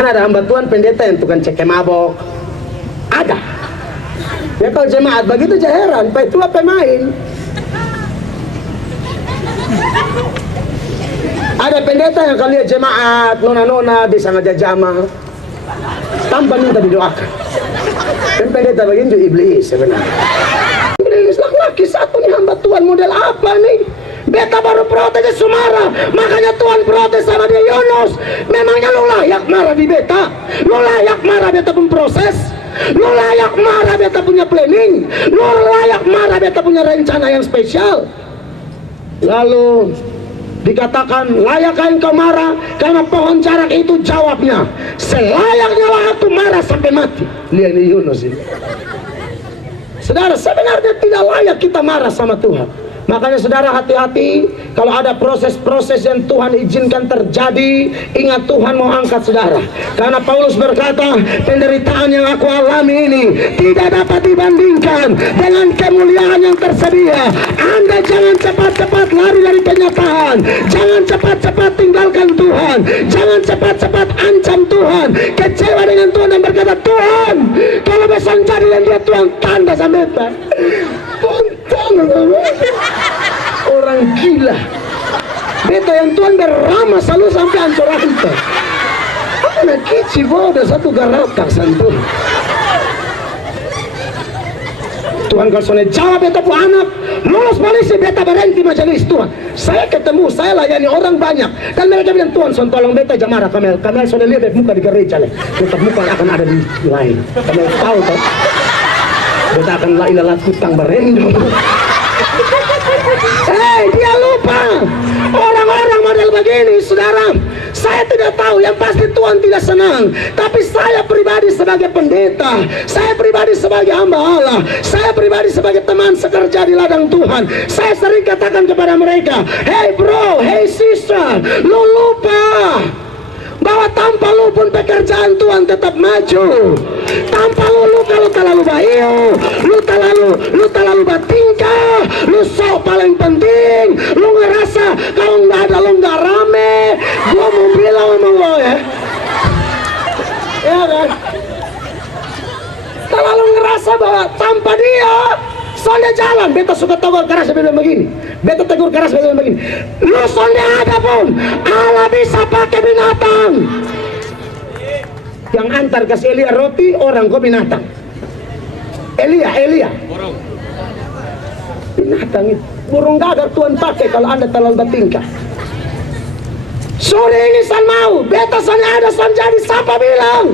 Ada hamba Tuhan pendeta yang tukang cek mabok, ada. Ya kalau jemaat begitu jangan heran, tua pemain. Ada pendeta yang kalian jemaat nona-nona di sana jajama tanpa minta didoakan. Dan pendeta begini iblis sebenarnya. Iblis laki-laki satu nih hamba Tuhan model apa nih? Beta baru protes Sumara, makanya Tuhan protes sama dia. Yunus, memangnya lu layak marah di beta? Lu layak marah beta pun proses? Lu layak marah beta punya planning? Lu layak marah beta punya rencana yang spesial? Lalu dikatakan, layakkah engkau marah karena pohon jarak itu? Jawabnya, selayaknya lah aku marah sampai mati. Lihat ini Yunus ini. Saudara, sebenarnya tidak layak kita marah sama Tuhan. Makanya saudara hati-hati kalau ada proses-proses yang Tuhan izinkan terjadi. Ingat Tuhan mau angkat saudara. Karena Paulus berkata, penderitaan yang aku alami ini tidak dapat dibandingkan dengan kemuliaan yang tersedia. Anda jangan cepat-cepat lari dari kenyataan. Jangan cepat-cepat tinggalkan Tuhan. Jangan cepat-cepat ancam Tuhan. Kecewa dengan Tuhan dan berkata, Tuhan kalau besok jadi dan dia Tuhan tanda sampai orang gila. Beta yang Tuhan berama selalu sampai ancur-ancur. Anak kecil bodoh satu garatak santuh. Tuhan kalau soalnya jawab beta pu anak lulus polisi, beta berhenti majelis Tuhan. Saya ketemu, saya layani orang banyak dan mereka bilang, Tuhan son tolong beta jamara kamel soalnya lihat muka di gereja leh. Tetap muka akan ada di lain. Kamel tahu toh. Beta akan lain kutang berendo. Dia lupa orang-orang model begini, saudara. Saya tidak tahu, yang pasti Tuhan tidak senang. Tapi saya pribadi sebagai pendeta, saya pribadi sebagai hamba Allah, saya pribadi sebagai teman sekerja di ladang Tuhan, saya sering katakan kepada mereka, hey bro, hey sister, lu lupa bahwa tanpa lu pun pekerjaan Tuhan tetap maju. Tanpa lu kalau terlalu baik, lu terlalu bertingkah, lu sok paling penting, lu ngerasa kalau nggak ada lu nggak rame. Gua mau bilang sama lo ya kan, terlalu ngerasa bahwa tanpa dia soalnya jalan. Beta suka tegur keras bilang begini, beta tegur keras bilang begini, lu soalnya ada pun Allah bisa pakai binatang yang antar kasih Elia roti, orang kok binatang. Elia binatang itu burung gagak Tuhan pakai kalau Anda terlalu bertingkah. Sore ini san mau beta soalnya ada san jadi siapa bilang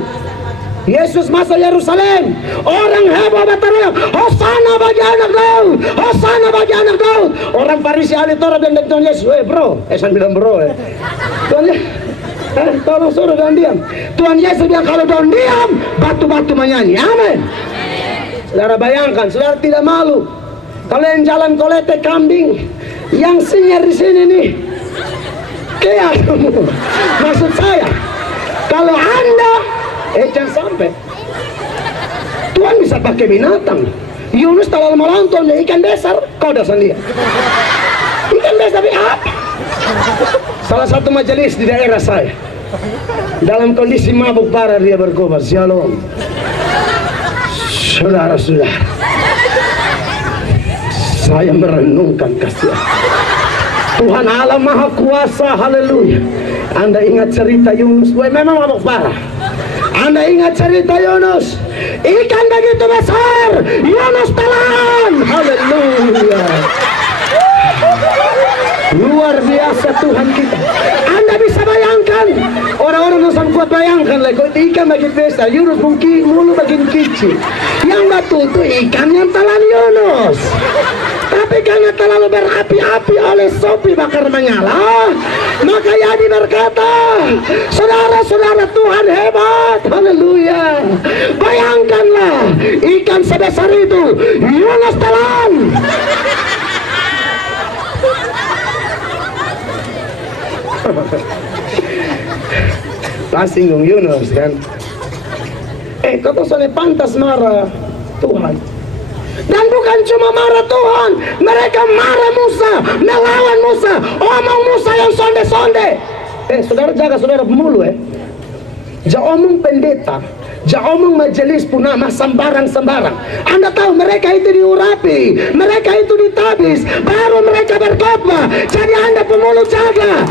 Yesus masuk Yerusalem, orang heboh berteriak, Hosana bagi anak Daud, Hosana bagi anak Daud. Orang Farisi ahli Taurat dan Tuhan Yesus, bro, saya bilang bro Tuhan tolong suruh jangan diam. Tuhan Yesus bilang kalau jangan diam, batu-batu menyanyi. Amin. Saudara bayangkan, saudara tidak malu kalau yang jalan kolete kambing, yang sinyer di sini nih, kayak maksud saya, kalau Anda jangan sampai Tuhan bisa pakai binatang. Yunus terlalu melonton ikan besar, kau dasar dia ikan besar apa? Salah satu majelis di daerah saya dalam kondisi mabuk parah dia berkobar. Shalom saudara-saudara, saya merenungkan kasih Tuhan Allah Maha Kuasa. Haleluya. Anda ingat cerita Yunus? Memang mabuk parah. Anda ingat cerita Yunus? Ikan begitu besar, Yunus telan. Haleluya. Luar biasa Tuhan kita. Anda bisa bayangkan, orang-orang yang kuat bayangkan lah, kalau ikan begitu besar, Yunus mungkin mulu bagian kecil. Yang betul itu ikan yang telan Yunus. Tapi karena terlalu berapi-api oleh sopi bakar menyala, maka Yadi berkata, saudara-saudara Tuhan hebat. Haleluya. Bayangkanlah ikan sebesar itu Yunus telan. Pas singgung Yunus kan, kau tuh soalnya pantas marah Tuhan. Dan bukan cuma marah Tuhan, mereka marah Musa, melawan Musa, omong Musa yang sonde-sonde. Saudara jaga saudara mulu ja omong pendeta, ja omong majelis punama sembarang-sembarang. Anda tahu mereka itu diurapi, mereka itu ditabis, baru mereka berkhotbah. Jadi Anda pemulut jaga.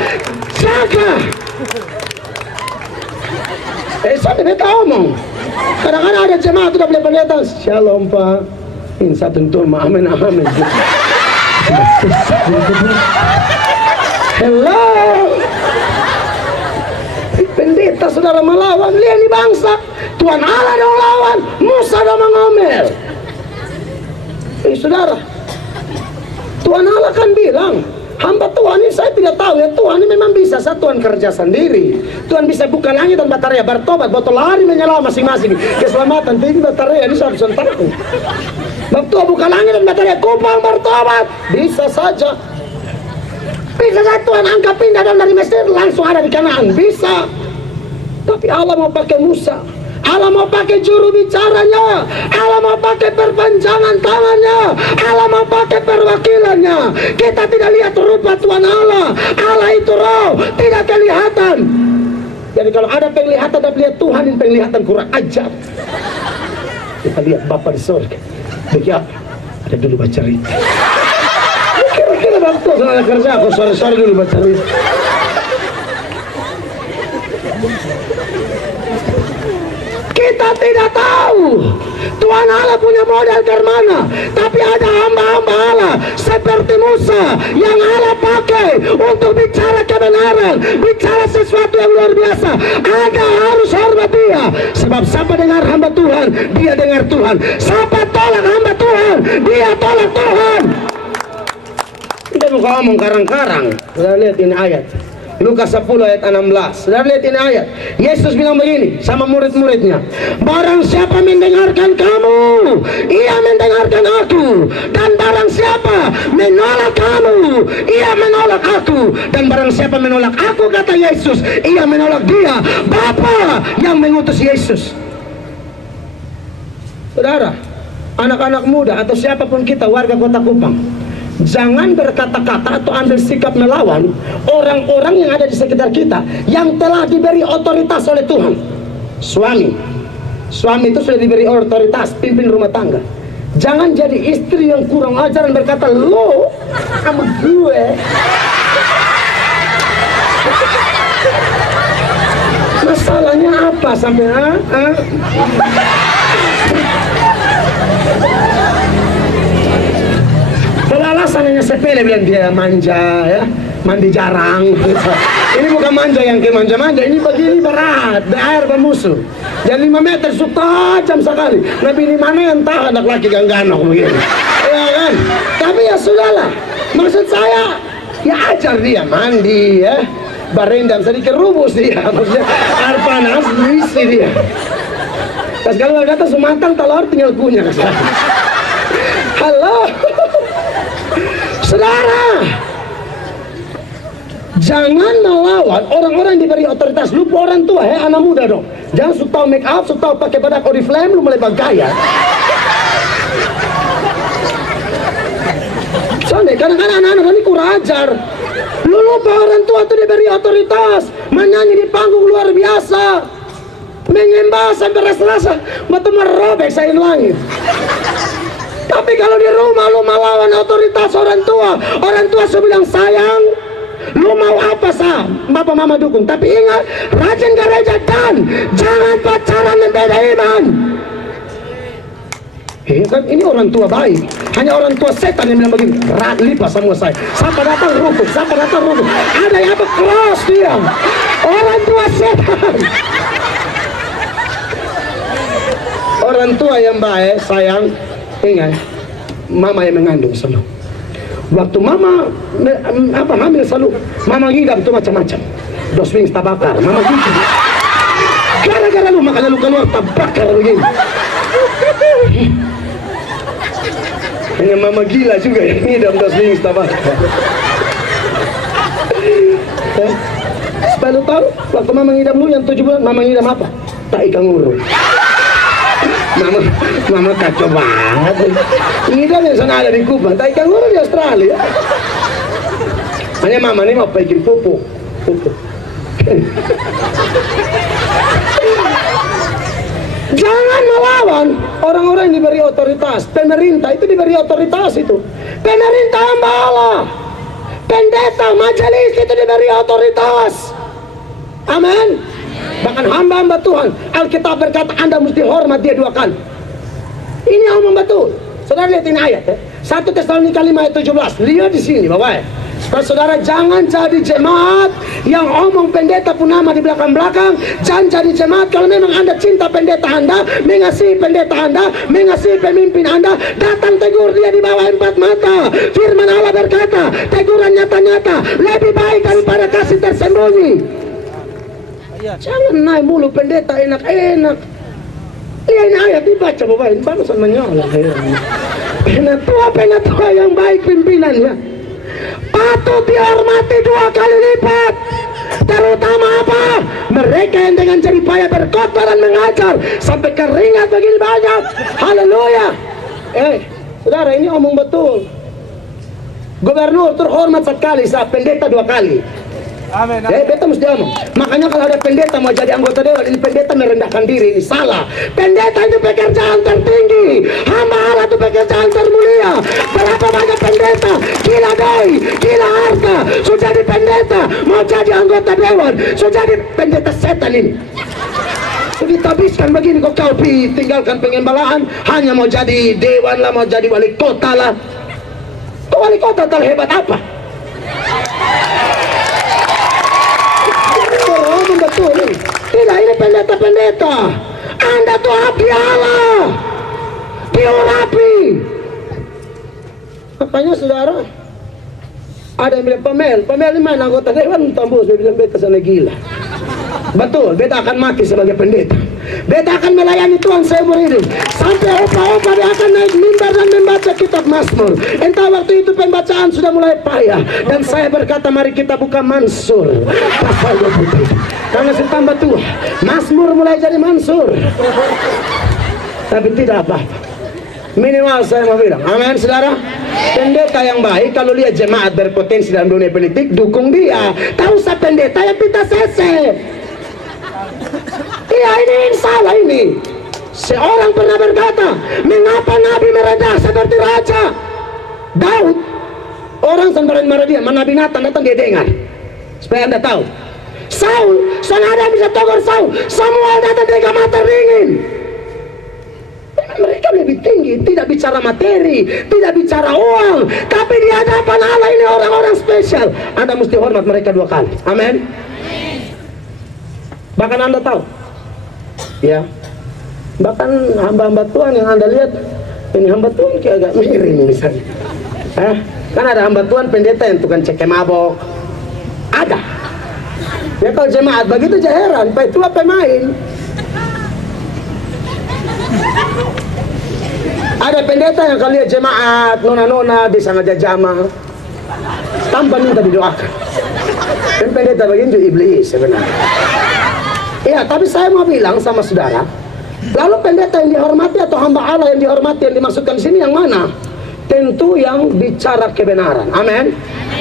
Sampai mereka omong. Kadang-kadang ada jemaat sudah beli pendeta, shalom Pak, insya tentu amin. Hello, pendeta saudara melawan, lihat di bangsa. Tuhan Allah dong lawan, Musa dong mengomel. Saudara, Tuhan Allah kan bilang, hamba Tuhan ini saya tidak tahu ya, Tuhan ini memang bisa, saya Tuhan kerja sendiri. Tuhan bisa buka langit dan bataraya bertobat, botol lari menyala masing-masing. Keselamatan tinggi bataraya ini harus tahu. Waktu buka langit dan bataraya kupang bertobat, bisa saja. Bisa saja Tuhan angkat pindah dari Mesir langsung ada di Kanaan, bisa. Tapi Allah mau pakai Musa, Allah mau pakai juru bicaranya, Allah mau pakai perpanjangan tangannya, Allah mau pakai perwakilannya. Kita tidak lihat rupa Tuhan Allah, Allah itu roh, tidak kelihatan. Jadi kalau ada penglihatan dan lihat Tuhan, ini penglihatan kurang ajar. Kita lihat Bapa di surga, begitu ada dulu baca cerita. Kira-kira waktu saya kerja, aku sore-sore dulu baca cerita. Kita tidak tahu Tuhan Allah punya modal dari mana, tapi ada hamba-hamba Allah seperti Musa yang Allah pakai untuk bicara kebenaran, bicara sesuatu yang luar biasa. Anda harus hormat dia, sebab siapa dengar hamba Tuhan, dia dengar Tuhan. Siapa tolak hamba Tuhan, dia tolak Tuhan. Kita bukan ngomong karang-karang. Sudah lihat ini ayat Lukas 10 ayat 16. Sudah lihat ini ayat. Yesus bilang begini sama murid-muridnya, barang siapa mendengarkan kamu, ia mendengarkan aku. Dan barang siapa menolak kamu, ia menolak aku. Dan barang siapa menolak aku, kata Yesus, ia menolak dia, Bapa yang mengutus Yesus. Saudara, anak-anak muda atau siapapun kita warga Kota Kupang, jangan berkata-kata atau ambil sikap melawan orang-orang yang ada di sekitar kita yang telah diberi otoritas oleh Tuhan. Suami itu sudah diberi otoritas, pimpin rumah tangga. Jangan jadi istri yang kurang ajar dan berkata, lo sama gue. Masalahnya apa sampai alasannya sepele, bilang dia manja ya, mandi jarang gitu. Ini bukan manja yang kayak manja-manja, ini begini berat, air bermusuh. Dan 5 meter tajam sekali. Nabi ini mana yang tahu anak laki gangganok begini, ya kan? Tapi ya sudahlah, maksud saya ya ajar dia mandi ya, barendam sedikit rubus dia, maksudnya air panas isi dia. Terus kalau kata sumatang telur tinggal punya. Halo. Saudara, jangan melawan orang-orang yang diberi otoritas. Lupa orang tua, anak muda dong. Jangan suka make up, suka pakai bedak Oriflame, lu mulai bergaya. Soalnya kadang-kadang anak-anak ini kurang ajar. Lu lupa orang tua itu diberi otoritas, menyanyi di panggung luar biasa, menyembah sampai rasa-rasa mata merobek sain langit. Tapi kalau di rumah lu melawan otoritas orang tua sudah bilang sayang, lu mau apa sah, bapak mama dukung. Tapi ingat, rajin gereja dan jangan pacaran dan beda iman. Kan ini orang tua baik, hanya orang tua setan yang bilang begini, lipat semua saya. Siapa datang rukuk, ada yang apa cross dia, orang tua setan. Orang tua yang baik sayang. Ingat, mama yang mengandung selalu. Waktu mama hamil selalu, mama ngidam tuh macam-macam. 2 wings tabakar, mama gitu. Gara-gara lu makan lu keluar tabakar begini. Hanya mama gila juga yang ngidam 2 wings tabakar. Supaya lu tahu, waktu mama ngidam lu yang 7 bulan, mama ngidam apa? Tak ikan ngurus. Mama kacau banget. Ngidam yang sana ada di Kupang, tak ikan ngurus di Australia. Hanya mama ini mau bikin pupuk. Orang-orang yang diberi otoritas, pemerintah itu diberi otoritas itu. Pemerintah hamba Allah, pendeta, majelis itu diberi otoritas. Amin. Bahkan hamba-hamba Tuhan, Alkitab berkata Anda mesti hormat dia 2 kali. Ini yang omong betul. Saudara lihat ini ayat ya. 1 Tesalonika 5 ayat 17. Lihat di sini Bapak ya. Saudara jangan jadi jemaat yang omong pendeta pun nama di belakang-belakang. Jangan jadi jemaat kalau memang Anda cinta pendeta Anda, mengasihi pendeta Anda, mengasihi pemimpin Anda, datang tegur dia di bawah 4 mata. Firman Allah berkata, teguran nyata-nyata lebih baik daripada kasih tersembunyi. Jangan naik mulu pendeta enak-enak. Lihat ini ayat dibaca Bapak, ini barusan menyala. Penatua yang baik pimpinannya patut dihormati 2 kali lipat. Terutama apa? Mereka yang dengan jerih payah berkhotbah dan mengajar sampai keringat begini banyak. Haleluya. Saudara ini omong betul. Gubernur terhormat 1 kali, saat pendeta 2 kali. Amin. Beta mesti omong. Makanya kalau ada pendeta mau jadi anggota dewan, ini pendeta merendahkan diri, ini salah. Pendeta itu pekerjaan tertinggi, hamba Allah itu pekerjaan termulia. Berapa banyak pendeta gila dai, gila harta, sudah jadi pendeta, mau jadi anggota dewan, sudah jadi pendeta setan ini. Sudah ditabiskan begini kok kau tinggalkan pengembalaan, hanya mau jadi dewan lah, mau jadi wali kota lah. Kok wali kota terhebat apa? Betul. Tidak, ini pendeta-pendeta. Anda tuh abdi Allah, diurapi. Makanya saudara, ada yang bilang Pamel di mana anggota dewan tambus, dia bilang beta sana gila. Betul, beta akan mati sebagai pendeta. Beta akan melayani Tuhan seumur hidup. Sampai opa-opa dia akan naik mimbar dan membaca kitab Mazmur. Entah waktu itu pembacaan sudah mulai payah. Dan saya berkata mari kita buka Mansur pasal 23. Karena saya tambah tua, Mazmur mulai jadi Mansur. Tapi tidak apa-apa. Minimal saya mau bilang, amin saudara. Pendeta yang baik kalau lihat jemaat berpotensi dalam dunia politik, dukung dia. Tak usah pendeta yang pita sese. Iya ini salah ini. Seorang pernah berkata, mengapa Nabi meredah seperti raja Daud? Orang sembarangan marah dia, Nabi Nathan datang dia dengar. Supaya Anda tahu, Saul, sengaja bisa tegur Saul, Samuel datang dia mata ringin. Mereka lebih tinggi, tidak bicara materi, tidak bicara uang, tapi di hadapan Allah ini orang-orang spesial. Anda mesti hormat mereka 2 kali. Amin. Bahkan Anda tahu, ya, bahkan hamba-hamba Tuhan yang Anda lihat, ini hamba Tuhan kayak agak miring misalnya. Kan ada hamba Tuhan pendeta yang tukang cek mabok, ada. Ya kalau jemaat begitu jangan heran, Pak itulah pemain. Ada pendeta yang kalau lihat jemaat nona-nona di sana jamaah, tanpa minta didoakan. Dan pendeta begini itu iblis sebenarnya. Ya, tapi saya mau bilang sama saudara, lalu pendeta yang dihormati atau hamba Allah yang dihormati yang dimaksudkan di sini yang mana? Tentu yang bicara kebenaran. Amin.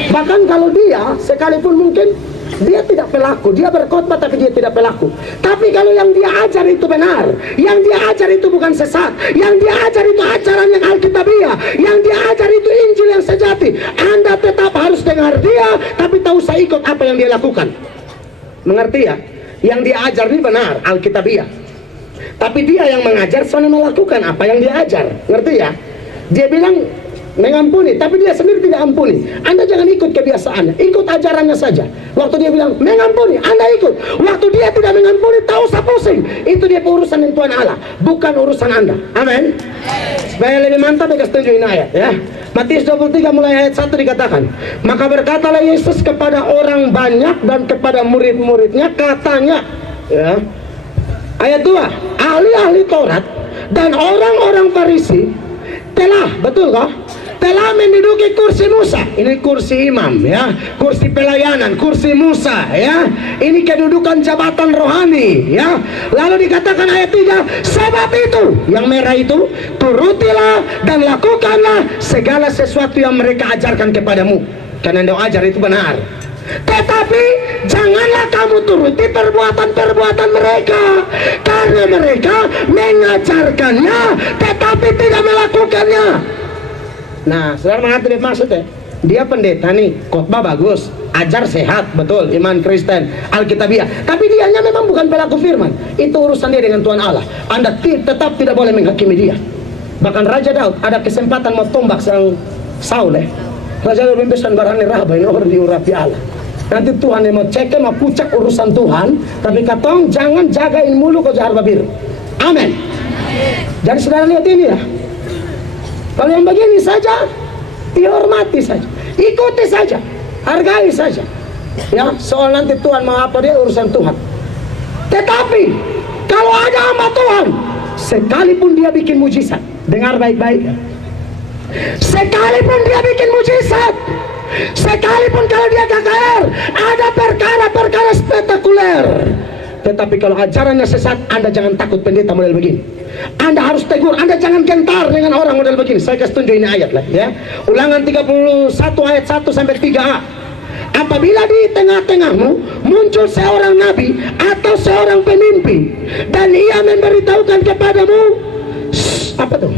Bahkan kalau dia sekalipun mungkin dia tidak pelaku, dia berkhotbah tapi dia tidak pelaku. Tapi kalau yang dia ajar itu benar, yang dia ajar itu bukan sesat, yang dia ajar itu ajaran yang alkitabiah, yang dia ajar itu Injil yang sejati, Anda tetap harus dengar dia, tapi tak usah ikut apa yang dia lakukan. Mengerti ya? Yang dia ajar ini benar, alkitabiah. Tapi dia yang mengajar soalnya melakukan apa yang dia ajar. Ngerti ya? Dia bilang mengampuni, tapi dia sendiri tidak ampuni. Anda jangan ikut kebiasaannya, ikut ajarannya saja. Waktu dia bilang mengampuni, Anda ikut. Waktu dia tidak mengampuni, tak usah pusing. Itu dia urusan yang Tuhan Allah, bukan urusan Anda. Amin. Supaya lebih mantap, saya setujuin ayat ya. Matius 23 mulai ayat 1 dikatakan, maka berkatalah Yesus kepada orang banyak dan kepada murid-muridnya, katanya ya. Ayat 2, ahli-ahli Taurat dan orang-orang Farisi telah, betul kah? Telah menduduki kursi Musa. Ini kursi imam ya, kursi pelayanan, kursi Musa ya. Ini kedudukan jabatan rohani ya. Lalu dikatakan ayat 3, sebab itu yang merah itu, turutilah dan lakukanlah segala sesuatu yang mereka ajarkan kepadamu, karena yang ajar itu benar. Tetapi janganlah kamu turuti perbuatan-perbuatan mereka, karena mereka mengajarkannya tetapi tidak melakukannya. Nah, saudara mengerti maksudnya? Dia pendeta nih, khotbah bagus, ajar sehat, betul, iman Kristen, Alkitabiah, tapi dianya memang bukan pelaku firman. Itu urusan dia dengan Tuhan Allah. Anda tetap tidak boleh menghakimi dia. Bahkan Raja Daud ada kesempatan mau tombak sang Saul. Raja Daud mempesan barangnya Rabai nomor diurapi Allah. Nanti Tuhan yang mau cek, mau pucak urusan Tuhan, tapi katong jangan jagain mulu kau jahar babir. Amin. Jadi saudara lihat ini ya. Kalau yang begini saja, dihormati saja, ikuti saja, hargai saja. Ya, soal nanti Tuhan mau apa dia urusan Tuhan. Tetapi kalau ada hamba Tuhan, sekalipun dia bikin mujizat, dengar baik-baik. Sekalipun dia bikin mujizat, sekalipun kalau dia KKR, ada perkara-perkara spektakuler, tetapi kalau ajarannya sesat, Anda jangan takut pendeta model begini. Anda harus tegur, Anda jangan gentar dengan orang model begini. Saya kasih tunjuk ini ayat lah ya. Ulangan 31 ayat 1 sampai 3a. Apabila di tengah-tengahmu muncul seorang nabi atau seorang pemimpin dan ia memberitahukan kepadamu apa tuh?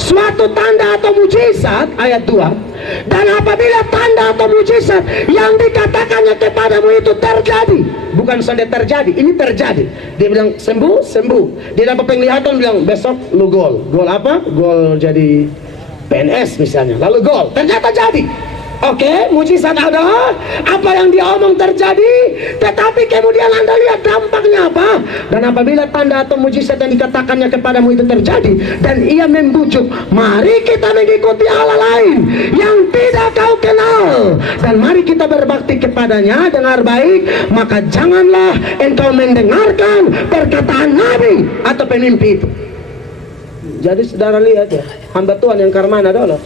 Suatu tanda atau mujizat, ayat 2. Dan apabila tanda atau mujizat yang dikatakannya kepadamu itu terjadi, bukan saja terjadi, ini terjadi. Dia bilang sembuh, sembuh. Dia dapat penglihatan, bilang besok lu gol. Gol apa? Gol jadi PNS misalnya. Lalu gol, ternyata jadi. Oke, mujizat ada, apa yang dia omong terjadi, tetapi kemudian Anda lihat dampaknya apa. Dan apabila tanda atau mujizat yang dikatakannya kepadamu itu terjadi, dan ia membujuk, mari kita mengikuti Allah lain yang tidak kau kenal, dan mari kita berbakti kepadanya, dengar baik, maka janganlah engkau mendengarkan perkataan nabi atau pemimpin itu. Jadi saudara lihat ya, hamba Tuhan yang karmana dulu,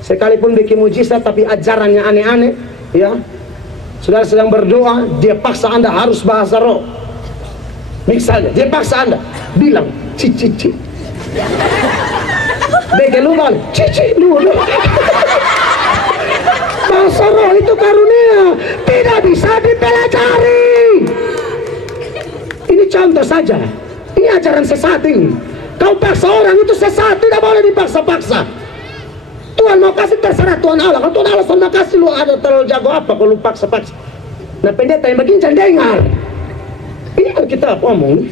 sekalipun bikin mujizat tapi ajarannya aneh-aneh, ya. Saudara sedang berdoa, dia paksa Anda harus bahasa roh. Misalnya, dia paksa Anda bilang cici. Bege lu kan, cici dulu. Bahasa roh itu karunia, tidak bisa dipelajari. Ini contoh saja. Ini ajaran sesat ini. Kau paksa orang itu sesat, tidak boleh dipaksa-paksa. Tuhan mau kasih terserah Tuhan Allah. Kalau Tuhan Allah mau kasih, lu ada terlalu jago apa kalau lu paksa-paksa. Nah pendeta yang begini jangan dengar. Ini kan kita ngomong.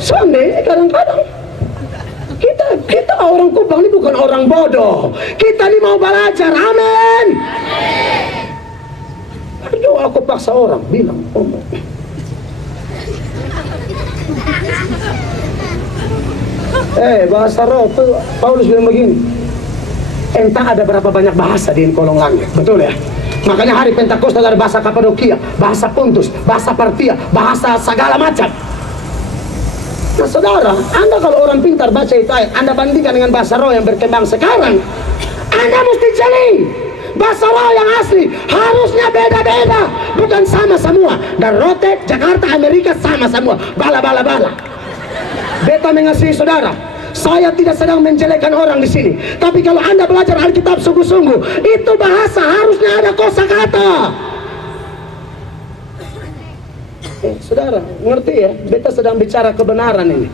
Soalnya kadang-kadang kita orang Kupang ini bukan orang bodoh. Kita ini mau belajar. Amin. Aduh, aku paksa orang bilang ngomong. Bahasa roh tuh Paulus bilang begini, entah ada berapa banyak bahasa di kolong langit, betul ya? Makanya hari Pentakosta ada bahasa Kapadokia, bahasa Pontus, bahasa Partia, bahasa segala macam. Nah saudara, Anda kalau orang pintar baca itu ayat, Anda bandingkan dengan bahasa roh yang berkembang sekarang, Anda mesti jeli. Bahasa roh yang asli harusnya beda-beda, bukan sama semua. Dan Rote, Jakarta, Amerika sama semua, bala. Beta mengasihi saudara, saya tidak sedang menjelekkan orang di sini. Tapi kalau Anda belajar Alkitab sungguh-sungguh, itu bahasa harusnya ada kosakata. Saudara, ngerti ya? Beta sedang bicara kebenaran ini.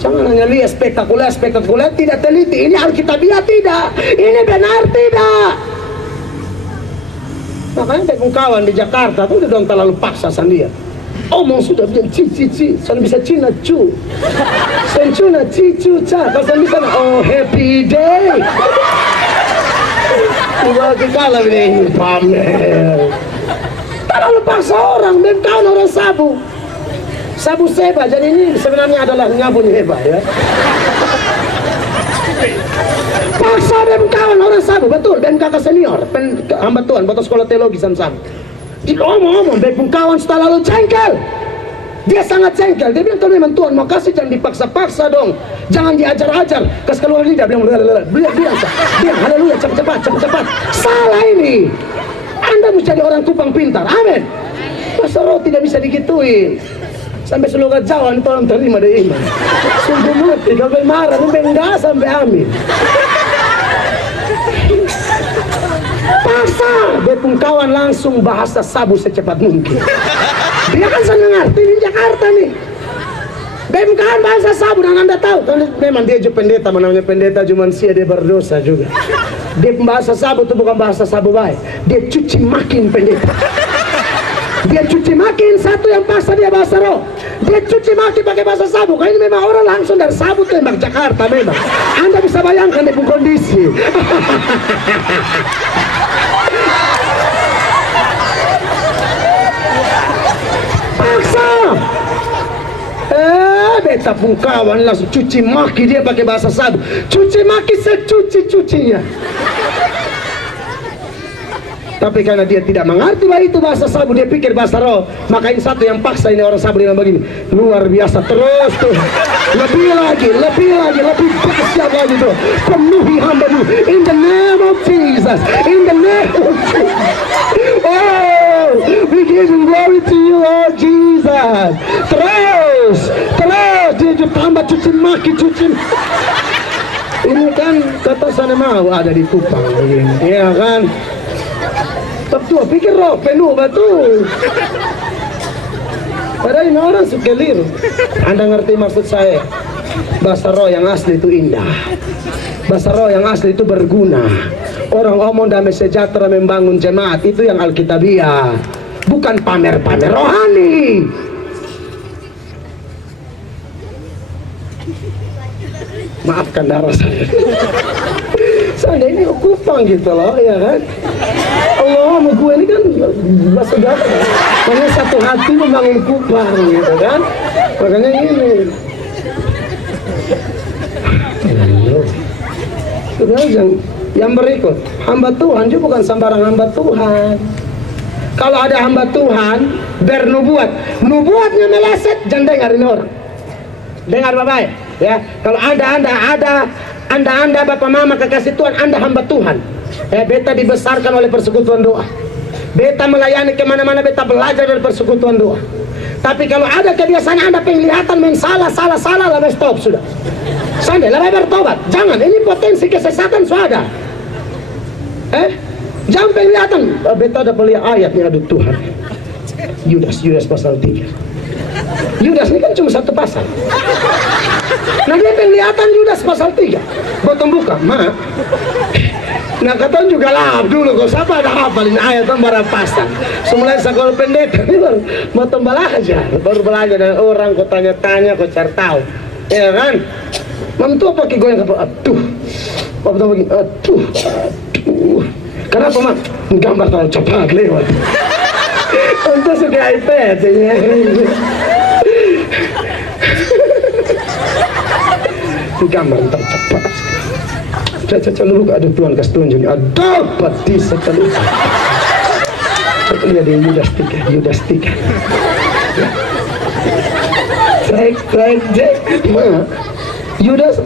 Jangan hanya lihat spektakuler, tidak teliti. Ini Alkitabiah tidak, ini benar tidak. Makanya kawan di Jakarta tuh udah terlalu paksa sendiri. Omong sudah bilang cici, saya bisa Cina cu, saya Cina cicu ca, kalau saya bisa oh happy day. Coba kalah ini pamer. Terlalu paksa orang, dan kawan orang sabu seba. Jadi ini sebenarnya adalah ngabun heba ya. Paksa dan kawan orang sabu, betul. Dan kakak senior, hamba Tuhan, batu sekolah teologi sama-sama. Omong-omong, baik pun kawan setelah lalu cengkel. Dia sangat cengkel. Dia bilang, memang Tuhan mau kasih, jangan dipaksa-paksa dong. Jangan diajar-ajar. Kasih keluar lidah, bilang haleluya, cepat-cepat. Salah ini. Anda mesti jadi orang Kupang pintar. Amin. Masa roh tidak bisa digituin. Sampai seluruh Jawa tolong terima deh iman. Sungguh mati, kalau marah, enggak sampai amin. Paksa dia pun kawan langsung bahasa sabu secepat mungkin. Dia kan senang ngerti di Jakarta nih. Kawan bahasa sabu dan Anda tahu kan memang dia juga pendeta, namanya pendeta cuma sia dia berdosa juga. Dia bahasa sabu itu bukan bahasa sabu baik. Dia cuci makin pendeta. Dia cuci makin satu yang paksa dia bahasa roh. Dia cuci makin pakai bahasa sabu. Kayaknya memang orang langsung dari sabu tembak Jakarta memang. Anda bisa bayangkan dia pun kondisi. Paksa. Beta pun kawan langsung cuci maki dia pakai bahasa sabu. Cuci maki secuci-cucinya. Tapi karena dia tidak mengerti bahwa itu bahasa sabu, dia pikir bahasa roh. Makanya satu yang paksa ini orang sabu bilang begini, luar biasa terus tuh. Lebih lagi, lebih dahsyat lagi tuh. Penuhi hamba-Mu in the name of Jesus. In the name of Jesus. Oh, we give glory to you, Lord Jesus. Terus dia juga tambah cuci maki, ini kan kata sana mau ada di Kupang begini, ya kan? Tapi pikir roh penuh batu. Padahal ini orang suka keliru. Anda ngerti maksud saya? Bahasa roh yang asli itu indah. Bahasa roh yang asli itu berguna. Orang omong damai sejahtera membangun jemaat, itu yang alkitabiah. Bukan pamer-pamer rohani. Maafkan darah saya. Saya ini Kupang gitu loh, ya kan? Allah sama gue ini kan bahasa dapat. Makanya satu hati membangun Kupang gitu kan. Makanya ini. Sebenarnya yang berikut, hamba Tuhan juga bukan sembarang hamba Tuhan. Kalau ada hamba Tuhan bernubuat, nubuatnya meleset, jangan dengarin orang. Dengar bapak ya. Kalau anda bapak mama kekasih Tuhan, anda hamba Tuhan. Beta dibesarkan oleh persekutuan doa. Beta melayani kemana-mana, beta belajar dari persekutuan doa. Tapi kalau ada kebiasaan anda penglihatan main salah, lah stop sudah. Sampai lah bertobat. Jangan, ini potensi kesesatan sudah. Jangan penglihatan. Beta ada beli ayat nih, aduh Tuhan. Yudas pasal 3. Yudas ini kan cuma satu pasal. Nah dia penglihatan Yudas pasal 3. Botong buka, ma. Nah kata juga lah dulu, kau siapa ada hafalin ayat berapa pasal. Semulai sekolah pendeta ini baru belajar dari orang, kau tanya-tanya, kau cari tahu. Ya kan? Mam tuh pakai goyang kapal, aduh. Apa begini, aduh. Kenapa mak? Gambar terlalu cepat lewat. Untuk suka iPad ya. Gambar tercepat. Caca dulu ada Tuhan kasih tunjuk. Dapat disetelus. Lihat di Yudas 3. Track Jack. Yudas.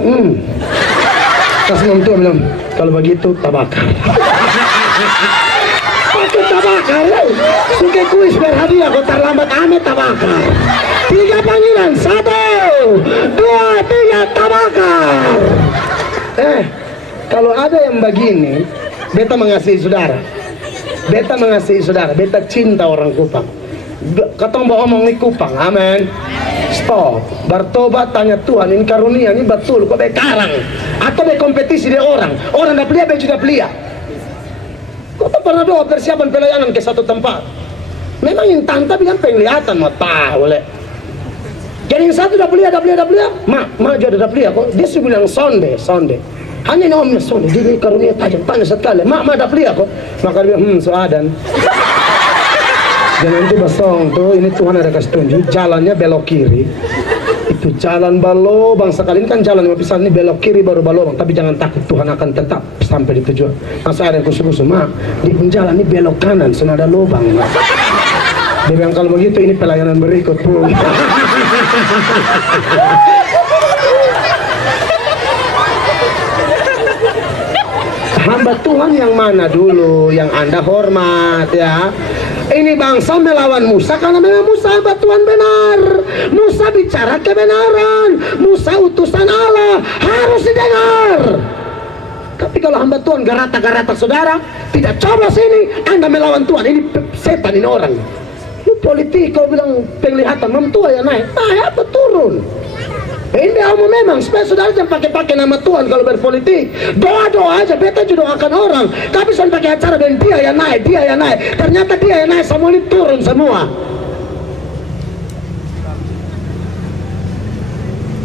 Kasih ngomong tuh bilang kalau begitu tabakar. Pakai tabakar. Suka kuis berhadiah kau terlambat amat tabakar. 3 panggilan, 1, 2, 3 tabakar. Kalau ada yang begini, beta mengasihi saudara. Beta cinta orang Kupang. Katong bawa omong di Kupang, amin. Stop, bertobat, tanya Tuhan, ini karunia, ini betul, kok bekarang atau berkompetisi di orang dah pelia, baju dah pelia. Kok tak pernah doa persiapan pelayanan ke satu tempat? Memang yang tanta bilang penglihatan, mau tahu leh. Jadi yang satu dah pelia, mak juga dah pelia kok. Dia sudah bilang sonde. Hanya nomnya sonde, dia karunia tajam, tanya sekali, mak dah pelia kok. Maka dia bilang, soadan. Jangan coba song tuh, ini Tuhan ada kasih tunjuk, jalannya belok kiri. Itu jalan balobang, sekali ini kan jalan pisah ini belok kiri baru balobang, tapi jangan takut, Tuhan akan tetap sampai di tujuan. Masa ada yang kusuh-kusuh, mak, di jalan ini belok kanan, sana ada lubang. Mak. Dia bilang kalau begitu ini pelayanan berikut pun. Hamba Tuhan yang mana dulu yang Anda hormat ya? Ini bangsa melawan Musa karena memang Musa hamba Tuhan benar. Musa bicara kebenaran. Musa utusan Allah, harus didengar. Tapi Tapi kalau hamba Tuhan garata-garata saudara, tidak coba sini, Anda melawan Tuhan. Ini setan ini orang. Lu politiko bilang penglihatan, memtua ya naik apa turun. Ini kamu memang supaya saudara jangan pakai nama Tuhan kalau berpolitik. Doa-doa aja, beta juga doakan orang. Tapi saya pakai acara dan dia yang naik. Ternyata dia yang naik, semua ini turun semua.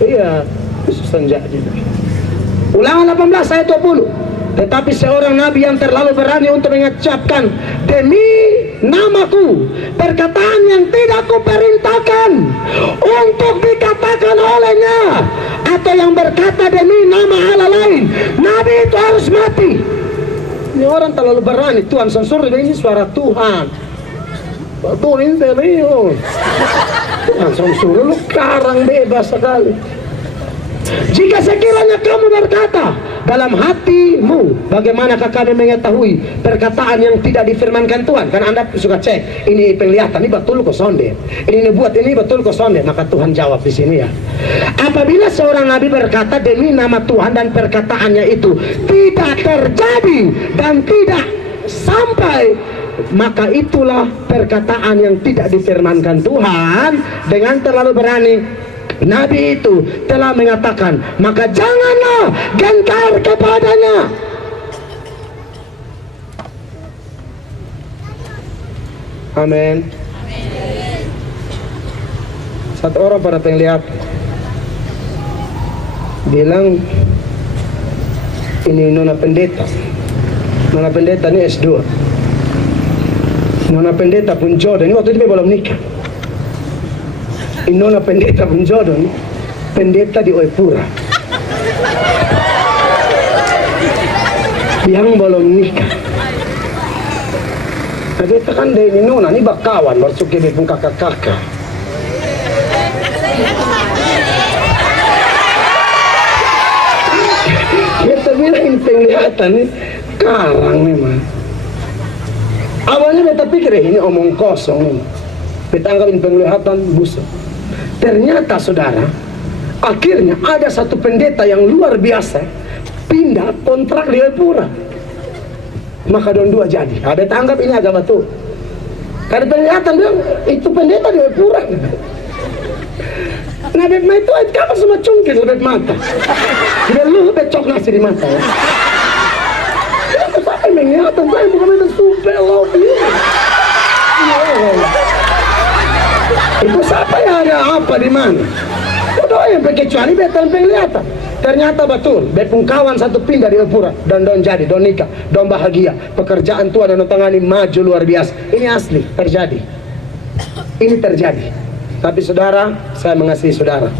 Iya, susah jadi. Ulangan 18 ayat 20. Tetapi seorang nabi yang terlalu berani untuk mengucapkan demi namaku perkataan yang tidak kuperintahkan untuk dikatakan olehnya, atau yang berkata demi nama Allah lain, nabi itu harus mati. Ini orang terlalu berani. Tuhan sensor, ini suara Tuhan. Tuhan ini serius. Tuhan sensor, lu karang bebas sekali. Jika sekiranya kamu berkata dalam hatimu, bagaimanakah kami mengetahui perkataan yang tidak difirmankan Tuhan? Karena Anda suka cek, ini penglihatan, ini betul kok sonde, ini buat, ini betul kok sonde. Maka Tuhan jawab di sini ya. Apabila seorang nabi berkata demi nama Tuhan dan perkataannya itu tidak terjadi dan tidak sampai, maka itulah perkataan yang tidak difirmankan Tuhan. Dengan terlalu berani nabi itu telah mengatakan, maka janganlah gentar kepadanya. Amin. Satu orang pada penglihat bilang, ini nona pendeta. Nona pendeta ini S2. Nona pendeta pun jodoh. Ini waktu itu belum nikah. Nona pendeta pun jodoh, pendeta di Oepura yang belum nikah. Pendeta kan dari ini nona, ini bakawan baru suka dia pun kakak-kakak. Kita bilang ini penglihatan nih karang memang. Awalnya beta pikir ini omong kosong nih. Beta anggap ini penglihatan busuk. Ternyata saudara, akhirnya ada satu pendeta yang luar biasa pindah kontrak di Oepura. Maka don dua jadi. Ada tanggap ini agak betul. Karena penglihatan bilang itu pendeta di Oepura. Nah beb itu kapan semua cungkil beb mata. Dia lu becok nasi di mata ya. Itu saya penglihatan, saya bukan beda super love you. Itu siapa ya, ada apa di mana? Udah yang kecuali beta penglihatan. Ternyata betul, bepung kawan satu pindah di Oepura dan don jadi, don nikah, don bahagia. Pekerjaan Tuhan dan tangani maju luar biasa. Ini asli terjadi. Ini terjadi. Tapi saudara, saya mengasihi saudara.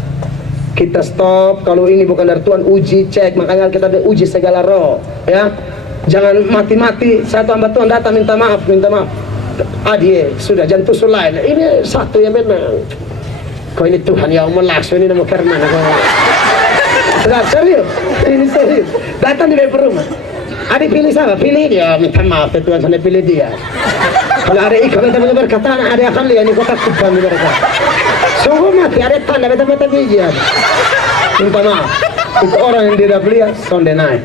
Kita stop kalau ini bukan dari Tuhan, uji, cek. Makanya kita uji segala roh, ya. Jangan mati-mati satu hamba Tuhan datang minta maaf. Adie sudah jangan tusul lain. Ini satu yang benar. Kau ini Tuhan ya Allah langsung ini nama karena sudah serius. Ini serius. Datang di rumah. Adi pilih siapa? Pilih dia. Minta maaf ya Tuhan, saya pilih dia. Kalau ada ikan minta berkata, ada akan lihat ini kota kubang di mereka. Sungguh mati ada tanda beta biji. Minta maaf. Itu orang yang tidak lihat sonde naik.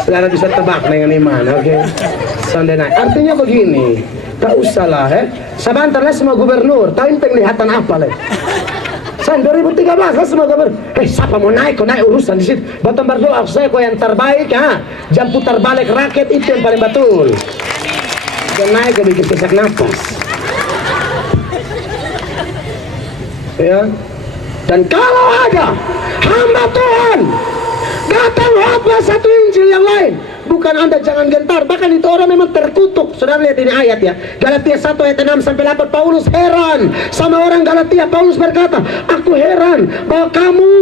Saudara bisa tebak dengan iman, oke? Sonde naik. Artinya begini, tak usahlah, sebentar lah semua gubernur, tahu penglihatan apa lah? San 2013 lah semua gubernur. Siapa mau naik? Kau naik urusan di situ. Batam berdoa, saya kau yang terbaik, ha? Jam putar balik rakyat itu yang paling betul. Dan naik kau bikin sesak nafas. Ya. Dan kalau ada hamba Tuhan datang khotbah satu Injil yang lain, bukan Anda jangan gentar. Bahkan itu orang memang terkutuk. Saudara lihat ini ayat ya, Galatia 1 ayat 6 sampai 8. Paulus heran sama orang Galatia. Paulus berkata, aku heran bahwa kamu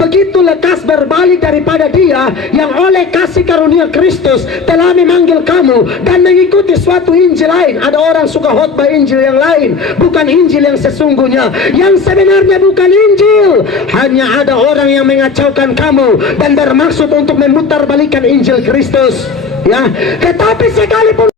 begitu lekas berbalik daripada dia yang oleh kasih karunia Kristus telah memanggil kamu dan mengikuti suatu Injil lain. Ada orang suka khotbah Injil yang lain, bukan Injil yang sesungguhnya. Yang sebenarnya bukan Injil. Hanya ada orang yang mengacaukan kamu dan bermaksud untuk memutarbalikan Injil Kristus, ya. Tetapi sekalipun